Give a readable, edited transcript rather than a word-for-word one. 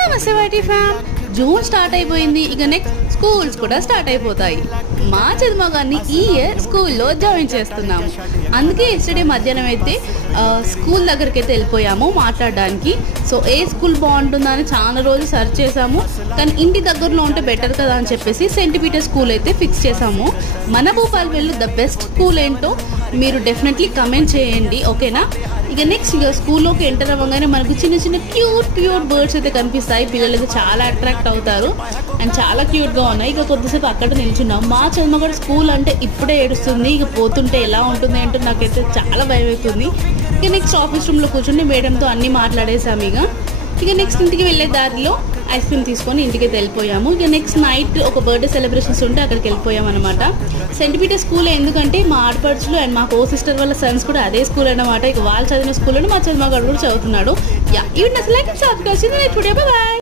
నమస్తే వైటీ ఫ్యామ్. June start అయిపోయింది. ఇక నెక్స్ట్ స్కూల్స్ కూడా స్టార్ట్ అయిపోతాయి. మా చదువుగాన్ని ఈ ఇయర్ స్కూల్లో జాయిన్ చేస్తున్నాము. అందుకే ఎస్టర్డే మధ్యాహ్నం అయితే స్కూల్ దగ్గరికి అయితే వెళ్ళిపోయాము మాట్లాడడానికి. సో ఏ స్కూల్ బాగుంటుందా అని చాలా రోజులు సెర్చ్ చేసాము, కానీ ఇంటి దగ్గరలో ఉంటే బెటర్ కదా అని చెప్పేసి సెయింట్ పీటర్ స్కూల్ అయితే ఫిక్స్ చేసాము. మన భూపాలపల్లిలో ద బెస్ట్ స్కూల్ ఏంటో మీరు డెఫినెట్లీ కమెంట్ చేయండి, ఓకేనా? ఇక నెక్స్ట్ ఇక స్కూల్లోకి ఎంటర్ అవ్వగానే మనకు చిన్న చిన్న క్యూట్ బర్డ్స్ అయితే కనిపిస్తాయి. పిల్లలు అయితే చాలా అట్రాక్ట్ అవుతారు అండ్ చాలా క్యూట్గా ఉన్నాయి. ఇక కొద్దిసేపు అక్కడ నిల్చున్నాం. మా చదువుగడ స్కూల్ అంటే ఇప్పుడే ఏడుస్తుంది, ఇక పోతుంటే ఎలా ఉంటుంది అంటే నాకైతే చాలా భయం అవుతుంది. ఇక నెక్స్ట్ ఆఫీస్ రూమ్లో కూర్చొని మేడంతో అన్నీ మాట్లాడేసాము. ఇక నెక్స్ట్ ఇంటికి వెళ్ళే దారిలో ఐస్ క్రీమ్ తీసుకొని ఇంటికైతే వెళ్ళిపోయాము. ఇక నెక్స్ట్ నైట్ ఒక బర్త్డే సెలబ్రేషన్స్ ఉంటే అక్కడికి వెళ్ళిపోయాం అనమాట. సెయింట్ పీటర్ స్కూల్ ఎందుకంటే మా ఆడపడుచులు అండ్ మా కో సిస్టర్ వాళ్ళ సన్స్ కూడా అదే స్కూల్ అనమాట. ఇక వాళ్ళు చదివిన స్కూల్లోనే మా చదువుగాడు కూడా చదువుతున్నాడు. ఇవి అసలు సబ్స్క్రైబ్ చేయండి. బాయ్.